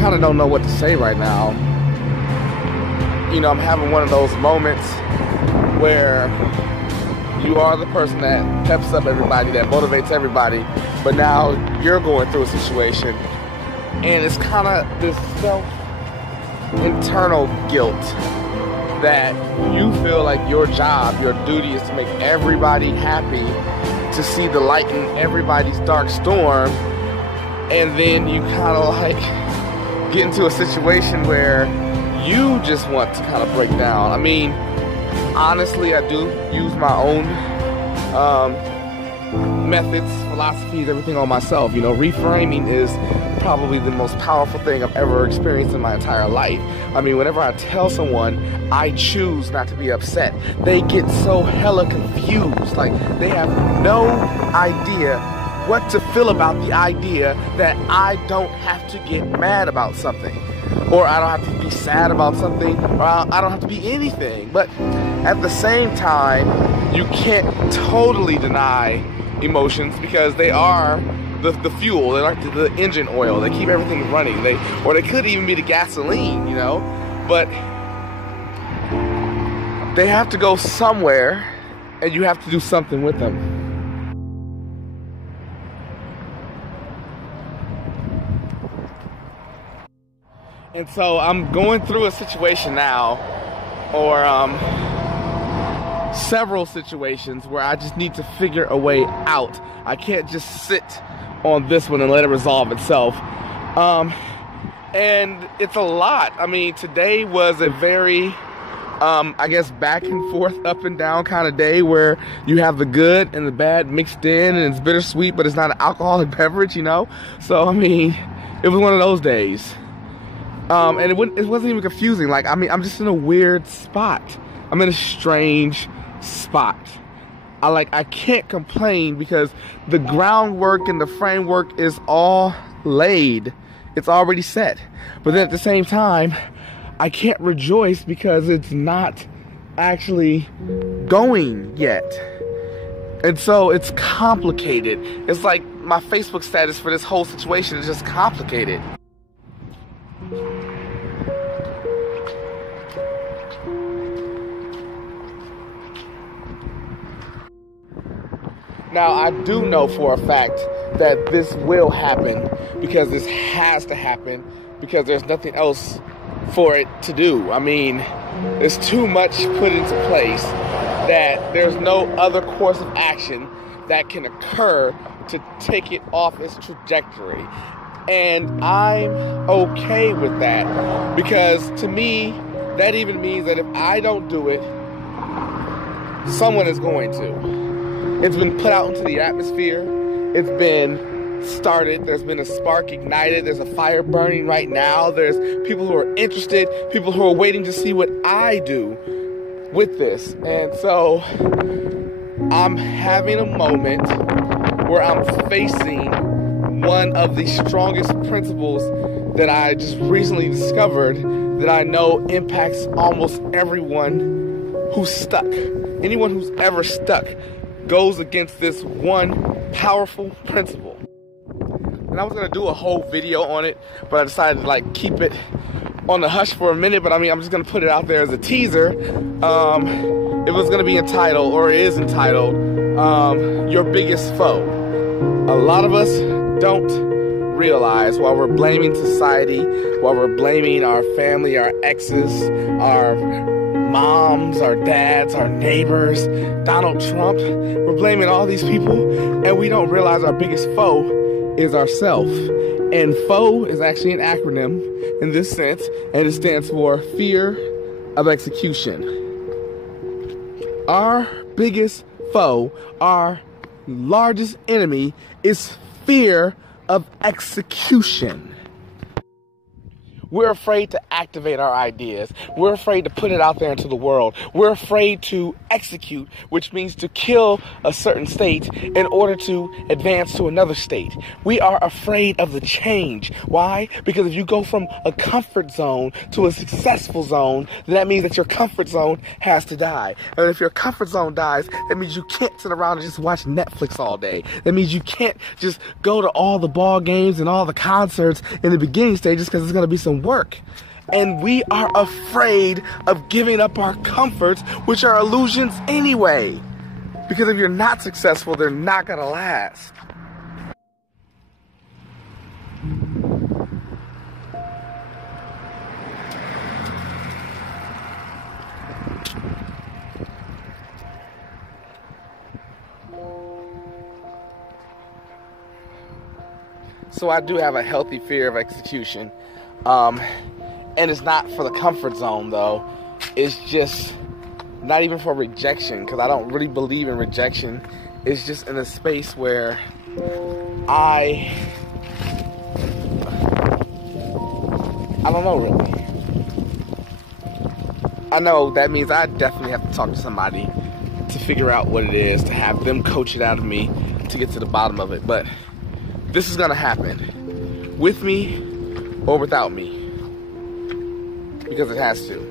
kind of don't know what to say right now. You know, I'm having one of those moments where you are the person that peps up everybody, that motivates everybody, but now you're going through a situation, and it's kind of this internal guilt that you feel like your job, your duty is to make everybody happy, to see the light in everybody's dark storm, and then you kind of like get into a situation where you just want to kind of break down. I mean, honestly, I do use my own methods, philosophies, everything on myself. You know, reframing is probably the most powerful thing I've ever experienced in my entire life. I mean, whenever I tell someone I choose not to be upset, they get so hella confused. Like, they have no idea what to feel about the idea that I don't have to get mad about something, or I don't have to be sad about something, or I don't have to be anything. But at the same time, you can't totally deny emotions, because they are the fuel, they're like the engine oil. They keep everything running. Or they could even be the gasoline, you know? But they have to go somewhere, and you have to do something with them. And so I'm going through a situation now, or several situations, where I just need to figure a way out. I can't just sit on this one and let it resolve itself. And it's a lot. I mean, today was a very, I guess, back and forth, up and down kind of day, where you have the good and the bad mixed in, and it's bittersweet, but it's not an alcoholic beverage, you know? So, I mean, it was one of those days. And it wasn't even confusing. Like, I mean, I'm just in a weird spot. I'm in a strange spot. I can't complain, because the groundwork and the framework is all laid. It's already set. But then at the same time, I can't rejoice because it's not actually going yet. And so it's complicated. It's like my Facebook status for this whole situation is just complicated. Now, I do know for a fact that this will happen, because this has to happen, because there's nothing else for it to do. I mean, there's too much put into place that there's no other course of action that can occur to take it off its trajectory. And I'm okay with that, because to me, that even means that if I don't do it, someone is going to. It's been put out into the atmosphere. It's been started. There's been a spark ignited. There's a fire burning right now. There's people who are interested, people who are waiting to see what I do with this. And so I'm having a moment where I'm facing one of the strongest principles that I just recently discovered, that I know impacts almost everyone who's stuck. Anyone who's ever stuck goes against this one powerful principle. And I was gonna do a whole video on it, but I decided to like keep it on the hush for a minute. But I mean, I'm just gonna put it out there as a teaser. It was gonna be entitled, or it is entitled, Your Biggest Foe. A lot of us don't realize, while we're blaming society, while we're blaming our family, our exes, our moms, our dads, our neighbors, Donald Trump, we're blaming all these people, and we don't realize our biggest foe is ourself. And foe is actually an acronym in this sense, and it stands for fear of execution. Our biggest foe, our largest enemy, is fear of execution. We're afraid to activate our ideas. We're afraid to put it out there into the world. We're afraid to execute, which means to kill a certain state in order to advance to another state. We are afraid of the change. Why? Because if you go from a comfort zone to a successful zone, then that means that your comfort zone has to die. And if your comfort zone dies, that means you can't sit around and just watch Netflix all day. That means you can't just go to all the ball games and all the concerts in the beginning stages because it's going to be some work. And we are afraid of giving up our comforts, which are illusions anyway. Because if you're not successful, they're not going to last. So I do have a healthy fear of execution. And it's not for the comfort zone, though. It's just not even for rejection, because I don't really believe in rejection. It's just in a space where I don't know, really. I know that means I definitely have to talk to somebody to figure out what it is, to have them coach it out of me to get to the bottom of it. But this is going to happen, with me or without me, because it has to.